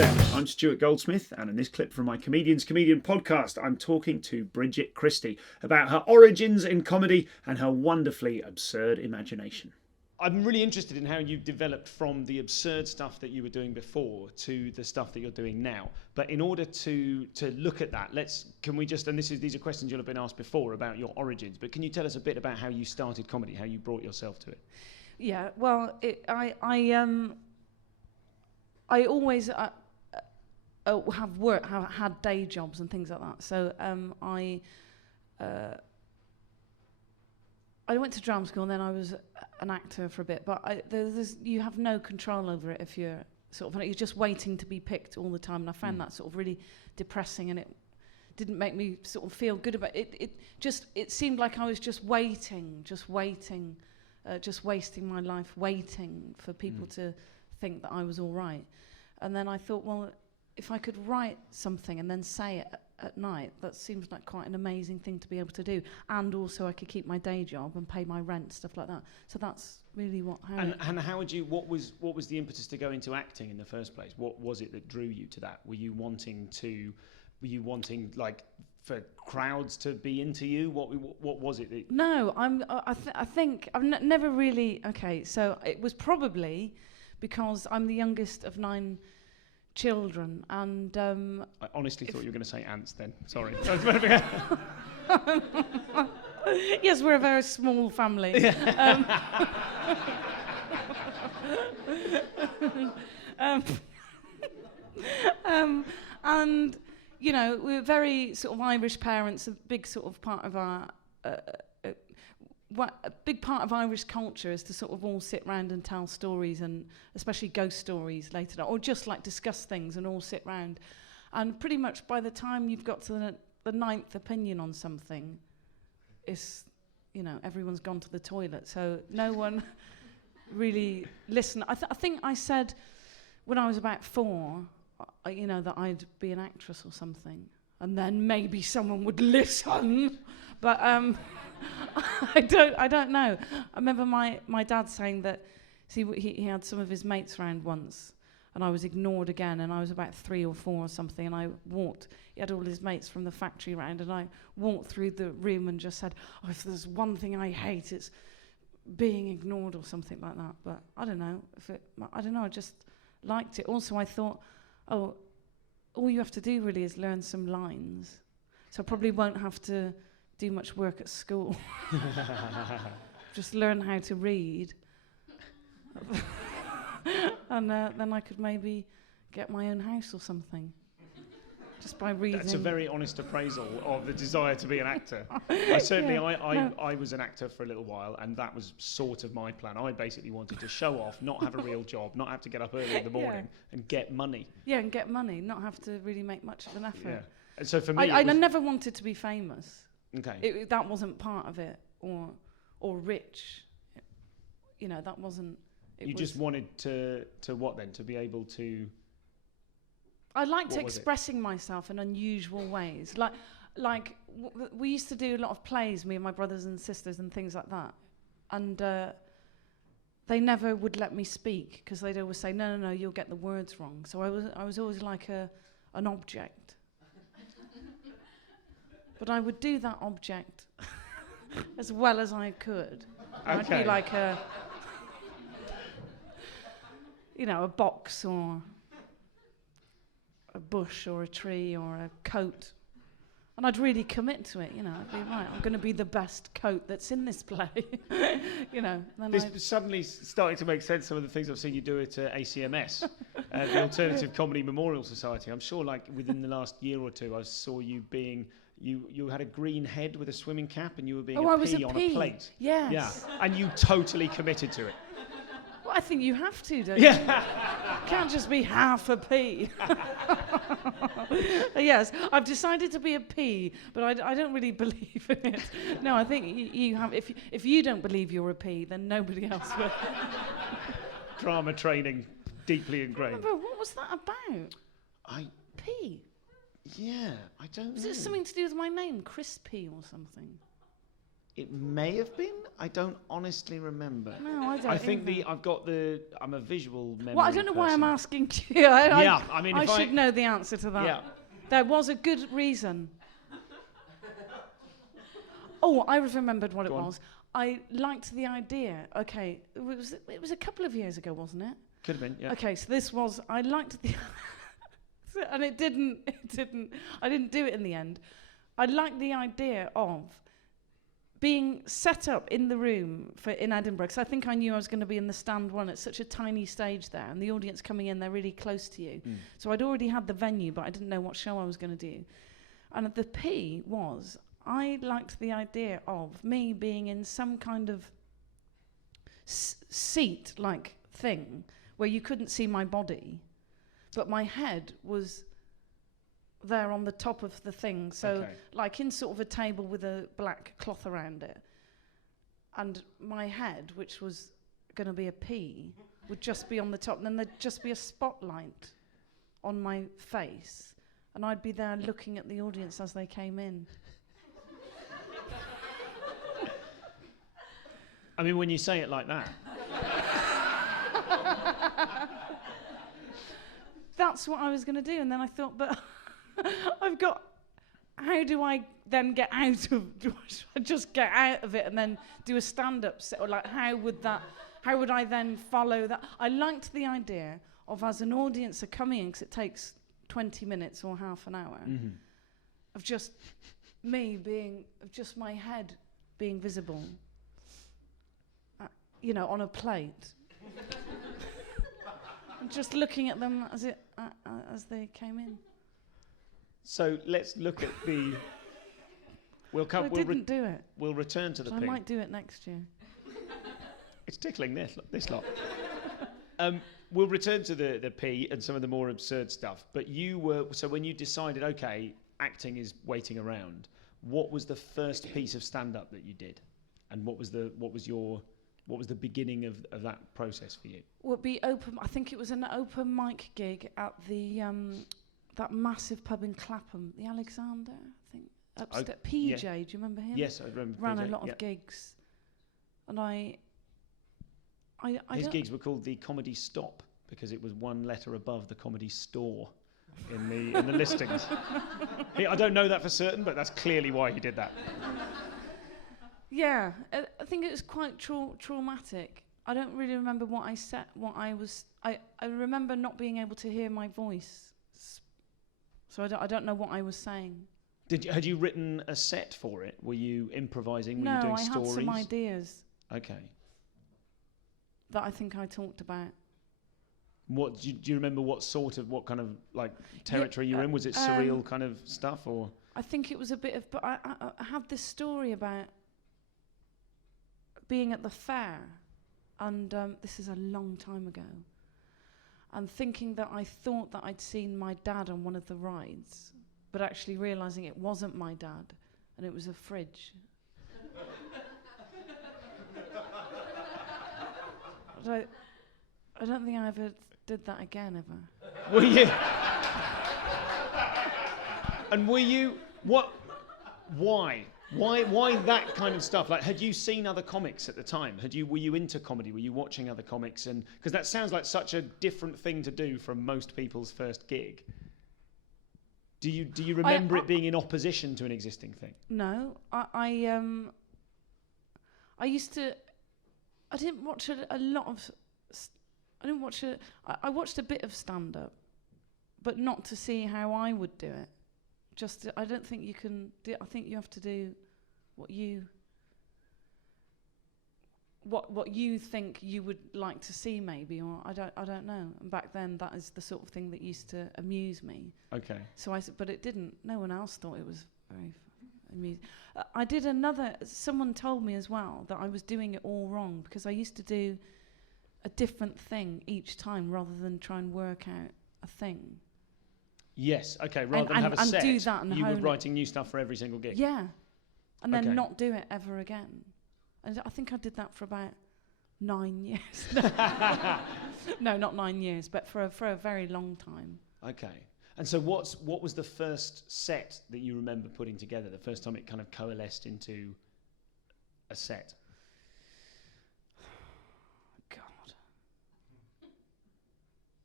there, I'm Stuart Goldsmith, and in this clip from my Comedian's Comedian podcast, I'm talking to Bridget Christie about her origins in comedy and her wonderfully absurd imagination. I'm really interested in how you developed from the absurd stuff that you were doing before to the stuff that you're doing now. But in order to look at that, these are questions you'll have been asked before about your origins, but can you tell us a bit about how you started comedy, how you brought yourself to it? Yeah, well, I always have had day jobs and things like that. So I went to drama school and then I was an actor for a bit. But you have no control over it if you're you're just waiting to be picked all the time. And I found that sort of really depressing, and it didn't make me sort of feel good about it. It seemed like I was just wasting my life waiting for people to think that I was all right. And then I thought, well, if I could write something and then say it at night, that seems like quite an amazing thing to be able to do. And also I could keep my day job and pay my rent, stuff like that. So that's really what... What was the impetus to go into acting in the first place? What was it that drew you to that? Were you wanting like for crowds to be into you? What was it that... No, I think I've never really... Okay, so it was probably because I'm the youngest of 9 children, and I honestly thought you were going to say ants then. Sorry. Yes, we're a very small family. And you know, we're very sort of Irish parents. A big sort of part of our a big part of Irish culture is to sort of all sit round and tell stories, and especially ghost stories later on, or just like discuss things and all sit round. And pretty much by the time you've got to the 9th opinion on something, everyone's gone to the toilet, so no one really listened. I think I said when I was about 4, that I'd be an actress or something, and then maybe someone would listen, but I don't know. I remember my dad saying that, he had some of his mates round once, and I was ignored again, and I was about 3 or 4 or something, and he had all his mates from the factory round, and I walked through the room and just said, if there's one thing I hate, it's being ignored or something like that. But I don't know, I just liked it. Also, I thought, all you have to do really is learn some lines, so I probably won't have to do much work at school. Just learn how to read. And then I could maybe get my own house or something. Just by reading. That's a very honest appraisal of the desire to be an actor. I was an actor for a little while, and that was sort of my plan. I basically wanted to show off, not have a real job, not have to get up early in the morning, and get money. Yeah, and get money, not have to really make much of an effort. Yeah. And so for me, I never wanted to be famous. Okay. That wasn't part of it, or rich. That wasn't... You just wanted to what then? To be able to... I liked expressing myself in unusual ways. Like we used to do a lot of plays, me and my brothers and sisters and things like that. And they never would let me speak, because they'd always say, no, you'll get the words wrong. So I was always like an object. But I would do that object as well as I could. Okay. I'd be like a box or a bush or a tree or a coat. And I'd really commit to it, I'd be right, I'm going to be the best coat that's in this play. Then this suddenly starting to make sense, some of the things I've seen you do at ACMS, the Alternative Comedy Memorial Society. I'm sure within the last year or two I saw you being... You had a green head with a swimming cap, and you were being a pea on a plate. Yes. Yeah. And you totally committed to it. Well, I think you have to, don't you? Can't just be half a pea. Yes, I've decided to be a pea, but I don't really believe in it. No, I think you have. If you don't believe you're a pea, then nobody else will. Drama training deeply ingrained. But what was that about? Pea. Yeah, I don't know. Was it something to do with my name, Crispy or something? It may have been. I don't honestly remember. No, I don't. I think I'm a visual memory. Well, I don't know why person. I'm asking you. I I should know the answer to that. Yeah. There was a good reason. Oh, I remembered what it was. I liked the idea. Okay, it was a couple of years ago, wasn't it? Could have been, yeah. Okay, so I liked the and I didn't do it in the end. I liked the idea of being set up in the room in Edinburgh, because I think I knew I was going to be in the stand one. It's such a tiny stage there, and the audience coming in, they're really close to you. So I'd already had the venue, but I didn't know what show I was going to do. And the P was, I liked the idea of me being in some kind of seat-like thing where you couldn't see my body, but my head was there on the top of the thing, so like in sort of a table with a black cloth around it, and my head, which was going to be a P, would just be on the top, and then there'd just be a spotlight on my face, and I'd be there looking at the audience as they came in. I mean, when you say it like that. That's what I was going to do, and then I thought, but how do I then get out of, do I just get out of it and then do a stand-up set, or like how would I then follow that? I liked the idea of, as an audience are coming in, because it takes 20 minutes or half an hour, of just me of just my head being visible, on a plate. Just looking at them as they came in. So let's look at the. I didn't do it. We'll return to the P. I might do it next year. It's tickling this lot. We'll return to the P and some of the more absurd stuff. But when you decided, okay, acting is waiting around, what was the first piece of stand-up that you did, and what was the beginning of that process for you? Would be open. I think it was an open mic gig at the that massive pub in Clapham, the Alexander, I think, upstairs. PJ, do you remember him? Yes, I remember. Ran PJ, a lot of gigs, and his gigs were called the Comedy Stop because it was one letter above the Comedy Store in the listings. I don't know that for certain, but that's clearly why he did that. Yeah, I think it was quite traumatic. I don't really remember what I said. I remember not being able to hear my voice, so I don't know what I was saying. Had you written a set for it? Were you improvising? Were you doing stories? No, I had some ideas. Okay. That I think I talked about. What do you remember? What kind of like territory you were in? Was it surreal kind of stuff, or? I think it was a bit of. But I have this story about being at the fair, and this is a long time ago, and thinking that I thought that I'd seen my dad on one of the rides, but actually realising it wasn't my dad, and it was a fridge. I don't think I ever did that again, ever. Were you? And were you? What? Why? Why that kind of stuff? Like, had you seen other comics at the time? Were you into comedy? Were you watching other comics? And because that sounds like such a different thing to do from most people's first gig. Do you remember it being in opposition to an existing thing? No, I used to. I didn't watch a lot of. I didn't watch it. I watched a bit of stand-up, but not to see how I would do it. I don't think you can do. I think you have to do what you think you would like to see, maybe, or I don't know. And back then, that is the sort of thing that used to amuse me. Okay. So but it didn't. No one else thought it was very amusing. I did another. Someone told me as well that I was doing it all wrong because I used to do a different thing each time rather than try and work out a thing. Yes, okay, rather than have a set, do that and you were writing new stuff for every single gig. Yeah, and then not do it ever again. And I think I did that for about 9 years. No, not 9 years, but for a very long time. Okay. And so what was the first set that you remember putting together, the first time it kind of coalesced into a set? God,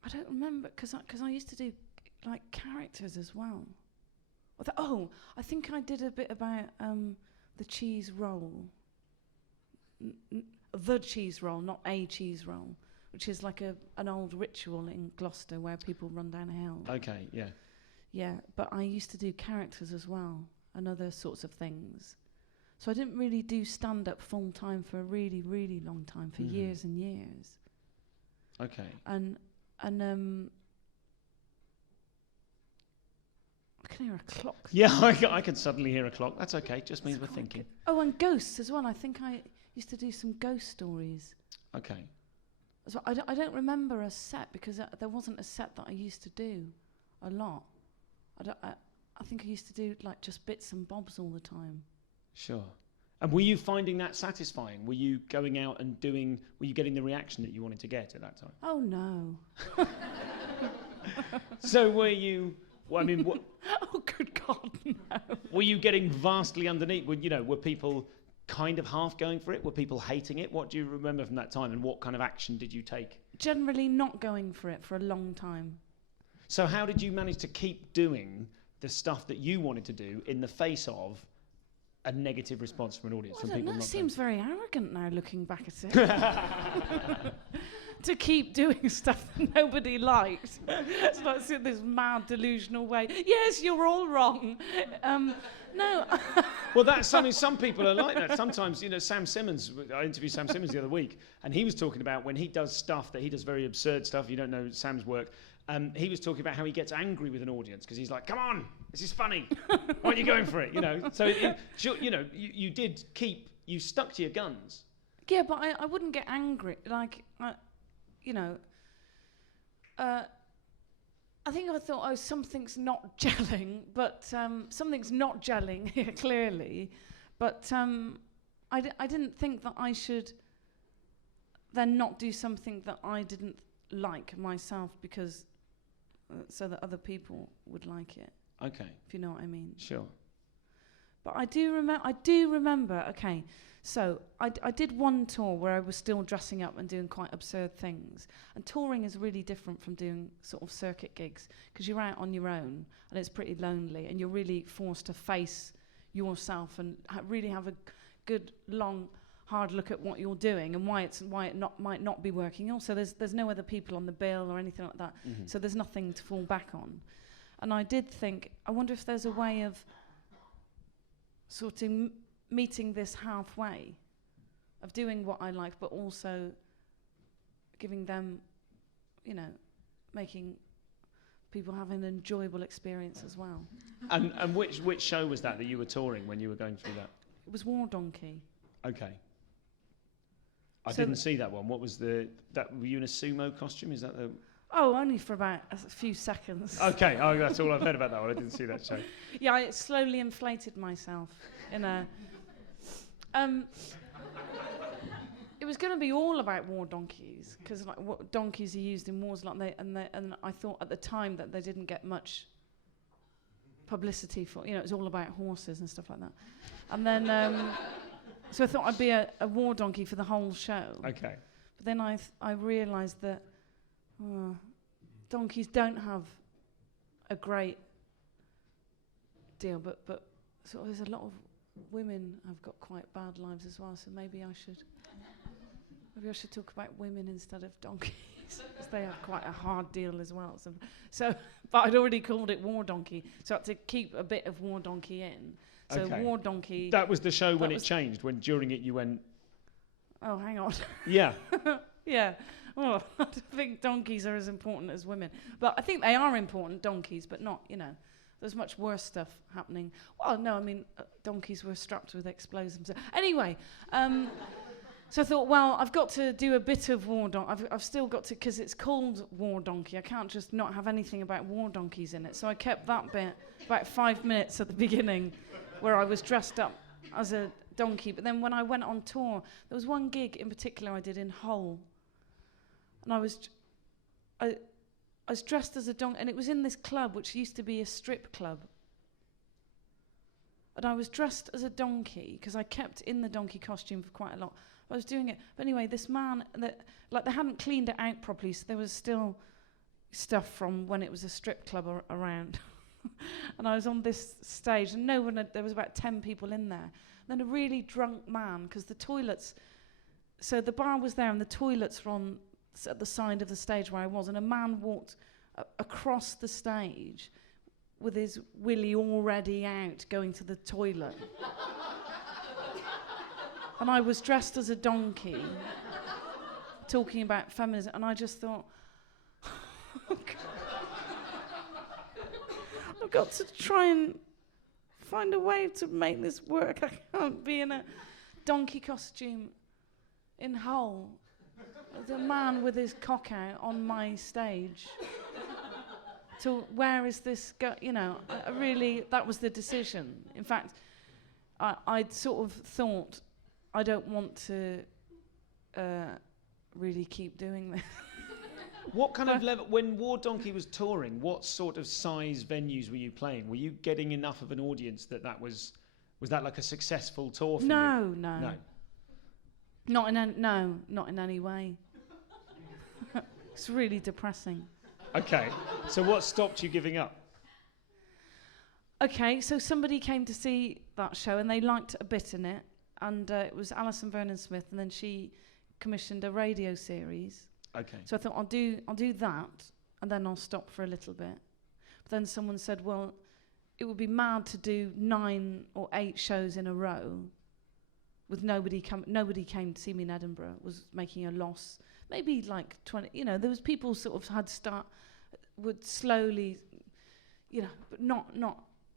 I don't remember because I used to do like characters as well. I think I did a bit about the cheese roll. The cheese roll, not a cheese roll, which is like an old ritual in Gloucester where people run down a hill. Okay, yeah. Yeah, but I used to do characters as well and other sorts of things. So I didn't really do stand-up full-time for a really, really long time, for years and years. Okay. And I can hear a clock. Yeah, I can suddenly hear a clock. That's okay, just means we're thinking. Oh, and ghosts as well. I think I used to do some ghost stories. Okay. So I don't remember a set because there wasn't a set that I used to do a lot. I think I used to do like just bits and bobs all the time. Sure. And were you finding that satisfying? Were you going out and were you getting the reaction that you wanted to get at that time? Oh, no. So were you, well, I mean, what? Oh, good God, no. Were you getting vastly underneath? Were people kind of half going for it? Were people hating it? What do you remember from that time, and what kind of action did you take? Generally not going for it for a long time. So how did you manage to keep doing the stuff that you wanted to do in the face of a negative response from an audience? Well, that seems very arrogant now, looking back at it. To keep doing stuff that nobody liked. It's like this mad, delusional way. Yes, you're all wrong. No. Well, that's something, some people are like that. Sometimes, Sam Simmons, I interviewed Sam Simmons the other week, and he was talking about when he does stuff that he does very absurd stuff. You don't know Sam's work. He was talking about how he gets angry with an audience because he's like, come on, this is funny. Why aren't you going for it? So, you stuck to your guns. Yeah, but I wouldn't get angry. I think I thought, something's not gelling, but something's not gelling here, clearly. But I didn't think that I should then not do something that I didn't like myself because so that other people would like it. Okay. If you know what I mean. Sure. But I do remember, okay, so I did one tour where I was still dressing up and doing quite absurd things. And touring is really different from doing sort of circuit gigs because you're out on your own and it's pretty lonely and you're really forced to face yourself and really have a good, long, hard look at what you're doing and why it might not be working. Also, there's no other people on the bill or anything like that, so there's nothing to fall back on. And I did think, I wonder if there's a way of sort of meeting this halfway, of doing what I like, but also giving them, making people have an enjoyable experience as well. And which show was that you were touring when you were going through that? It was War Donkey. Okay. I didn't see that one. What was were you in a sumo costume? Is that the... Oh, only for about a few seconds. Okay, that's all I've heard about that one. I didn't see that show. Yeah, I slowly inflated myself in a... it was going to be all about war donkeys, because like what donkeys are used in wars, like and I thought at the time that they didn't get much publicity for, it was all about horses and stuff like that. And then, so I thought I'd be a war donkey for the whole show. Okay. But then I realised that donkeys don't have a great deal, but sort of there's a lot of women have got quite bad lives as well, so maybe I should talk about women instead of donkeys, because they have quite a hard deal as well. So, but I'd already called it War Donkey, so I had to keep a bit of War Donkey in. So okay. War Donkey... That was the show when it changed, when during it you went... Oh, hang on. Yeah. Yeah. Oh, I don't think donkeys are as important as women. But I think they are important, donkeys, but not, there's much worse stuff happening. Well, no, I mean, donkeys were strapped with explosives. Anyway, so I thought, well, I've got to do a bit of War Donkey. I've still got to, because it's called War Donkey. I can't just not have anything about war donkeys in it. So I kept that bit, about 5 minutes at the beginning, where I was dressed up as a donkey. But then when I went on tour, there was one gig in particular I did in Hull. And I was dressed as a donkey, and it was in this club, which used to be a strip club. And I was dressed as a donkey because I kept in the donkey costume for quite a lot. I was doing it. But anyway, this man, they hadn't cleaned it out properly, so there was still stuff from when it was a strip club around. And I was on this stage, and there was about 10 people in there. And then a really drunk man, because the toilets, so the bar was there and the toilets were on at the side of the stage where I was, and a man walked across the stage with his willy already out going to the toilet. And I was dressed as a donkey talking about feminism, and I just thought, oh God, I've got to try and find a way to make this work. I can't be in a donkey costume in Hull. The man with his cock out on my stage. So where is this I really, that was the decision. In fact, I'd sort of thought, I don't want to really keep doing this. What kind of level, when War Donkey was touring, what sort of size venues were you playing? Were you getting enough of an audience that was that like a successful tour for you? No. No. Not in any way. It's really depressing. Okay, so what stopped you giving up? Okay, so somebody came to see that show and they liked a bit in it, and it was Alison Vernon Smith, and then she commissioned a radio series. Okay. So I thought I'll do that, and then I'll stop for a little bit. But then someone said, well, it would be mad to do 9 or 8 shows in a row with nobody came to see me in Edinburgh, was making a loss. Maybe like 20, there was people sort of would slowly, but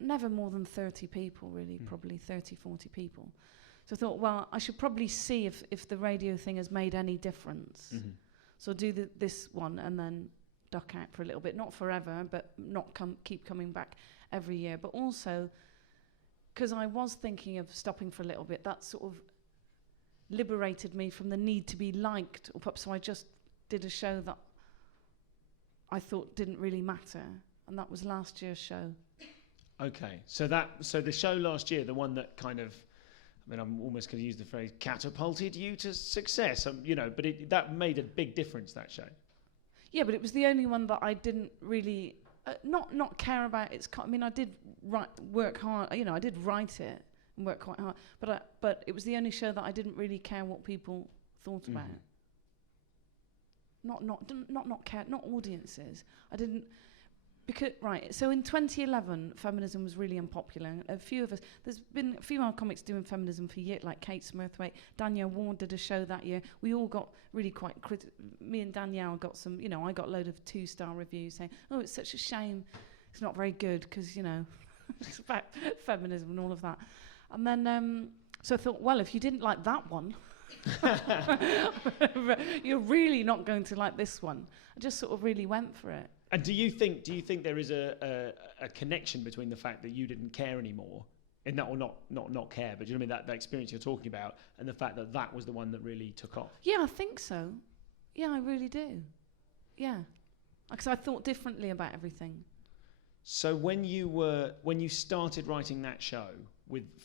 never more than 30 people really, probably 30, 40 people. So I thought, well, I should probably see if the radio thing has made any difference. Mm-hmm. So I'll do this one and then duck out for a little bit, not forever, but keep coming back every year. But also, because I was thinking of stopping for a little bit, that sort of liberated me from the need to be liked. So I just did a show that I thought didn't really matter, and that was last year's show. Okay, so the show last year, the one that kind of, I'm almost going to use the phrase catapulted you to success, but that made a big difference, that show. Yeah, but it was the only one that I didn't really not care about. I did work hard. I did write it and work quite hard, but it was the only show that I didn't really care what people thought about. Not care, not audiences. I didn't. So in 2011, feminism was really unpopular. A few of us, there's been female comics doing feminism for years, like Kate Smurthwaite, Danielle Ward did a show that year. We all got really quite me and Danielle got some, I got a load of 2-star reviews saying, oh, it's such a shame it's not very good because, it's about feminism and all of that. And then, so I thought, well, if you didn't like that one, you're really not going to like this one. I just sort of really went for it. And do you think there is a connection between the fact that you didn't care anymore, and not care, but do you know what I mean, that experience you're talking about, and the fact that was the one that really took off? Yeah, I think so. Yeah, I really do. Yeah, because I thought differently about everything. So when you started writing that show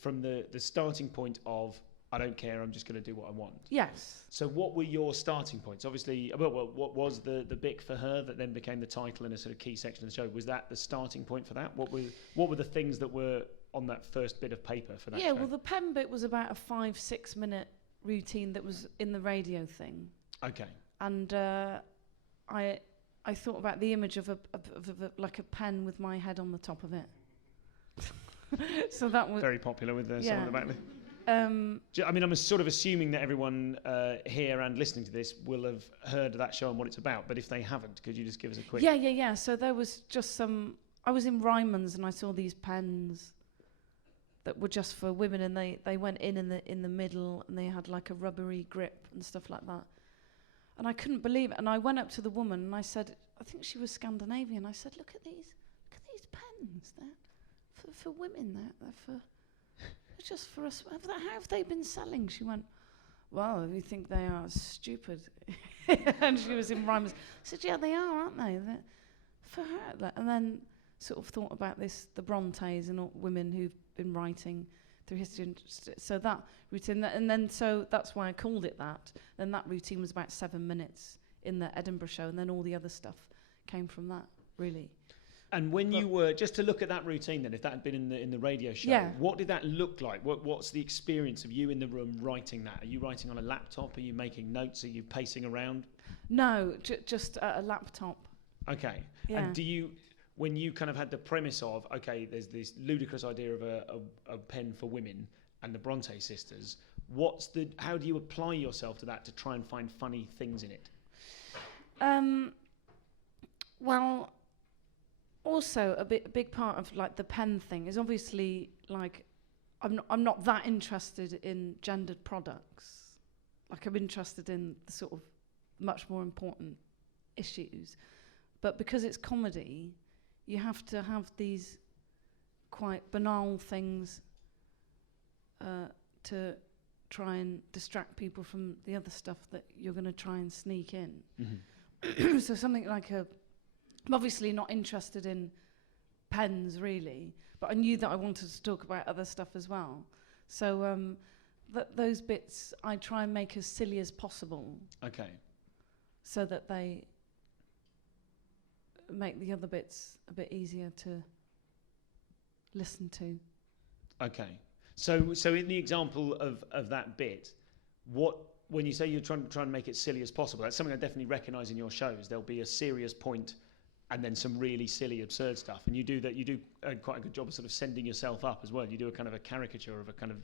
from the starting point of I don't care, I'm just going to do what I want. Yes. So what were your starting points? Obviously, what was the Bic for her that then became the title and a sort of key section of the show? Was that the starting point for that? What were the things that were on that first bit of paper for that show? Yeah, well, the pen bit was about a 5-6 minute routine that was in the radio thing. Okay. And I thought about the image of a like a pen with my head on the top of it. So that was very popular with someone in the back there. I'm sort of assuming that everyone here and listening to this will have heard of that show and what it's about, but if they haven't, could you just give us a quick... Yeah. So there was just I was in Ryman's and I saw these pens that were just for women, and they went in the middle, and they had like a rubbery grip and stuff like that. And I couldn't believe it. And I went up to the woman and I said, I think she was Scandinavian, I said, look at these pens. They're for women, they're for... just for us. How have they been selling? She went, well, you think they are stupid. And she was in Rhymes. I said, yeah, they are, aren't they? They're for her. And then sort of thought about the Brontes and all women who've been writing through history. And so that routine, and then so that's why I called it that. Then that routine was about 7 minutes in the Edinburgh show, and then all the other stuff came from that, really. And when you were, just to look at that routine then, if that had been in the radio show, what did that look like? What's the experience of you in the room writing that? Are you writing on a laptop? Are you making notes? Are you pacing around? No, just a laptop. Okay. Yeah. And when you kind of had the premise of, okay, there's this ludicrous idea of a pen for women and the Bronte sisters, how do you apply yourself to that to try and find funny things in it? Well, also a big part of like the pen thing is obviously like I'm not that interested in gendered products. Like I'm interested in the sort of much more important issues, but because it's comedy, you have to have these quite banal things to try and distract people from the other stuff that you're going to try and sneak in. Mm-hmm. So something like I'm obviously not interested in pens really, but I knew that I wanted to talk about other stuff as well. So those bits I try and make as silly as possible. Okay. So that they make the other bits a bit easier to listen to. Okay. So in the example of that bit, when you say you're trying to make it silly as possible, that's something I definitely recognise in your shows. There'll be a serious point and then some really silly, absurd stuff. And you do quite a good job of sort of sending yourself up as well. You do a kind of a caricature of a kind of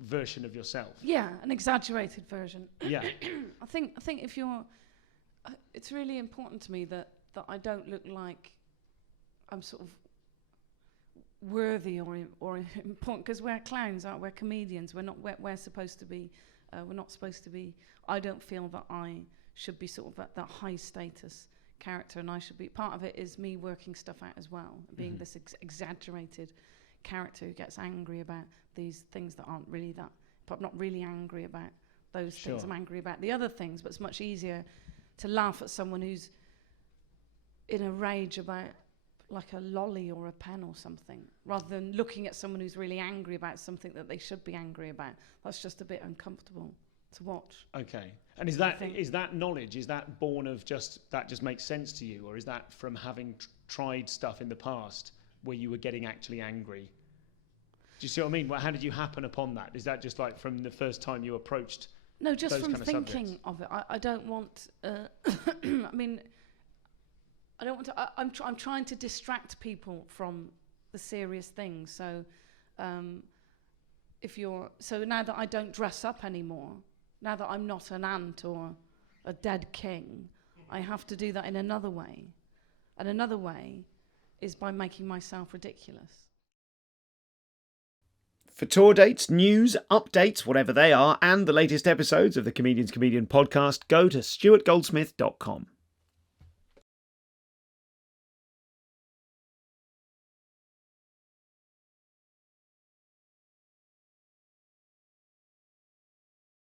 version of yourself. Yeah, an exaggerated version. Yeah. I think if you're... it's really important to me that I don't look like I'm sort of worthy or important, because we're clowns, aren't we? We're comedians. We're supposed to be... we're not supposed to be... I don't feel that I should be sort of at that high status character, and I should be... Part of it is me working stuff out as well, being mm-hmm. this exaggerated character who gets angry about these things that aren't really that... But I'm not really angry about those things. I'm angry about the other things, but it's much easier to laugh at someone who's in a rage about like a lolly or a pen or something, rather than looking at someone who's really angry about something that they should be angry about. That's just a bit uncomfortable to watch. Okay. And is that knowledge, is that born of just makes sense to you, or is that from having tried stuff in the past where you were getting actually angry? Do you see what I mean? How did you happen upon that? Is that just like from the first time you approached? No, just those from kind of thinking subjects? of it. I don't want... I mean... I don't want to... I'm trying to distract people from the serious things. So, So now that I don't dress up anymore, now that I'm not an ant or a dead king, I have to do that in another way. And another way is by making myself ridiculous. For tour dates, news, updates, whatever they are, and the latest episodes of the Comedian's Comedian podcast, go to stuartgoldsmith.com.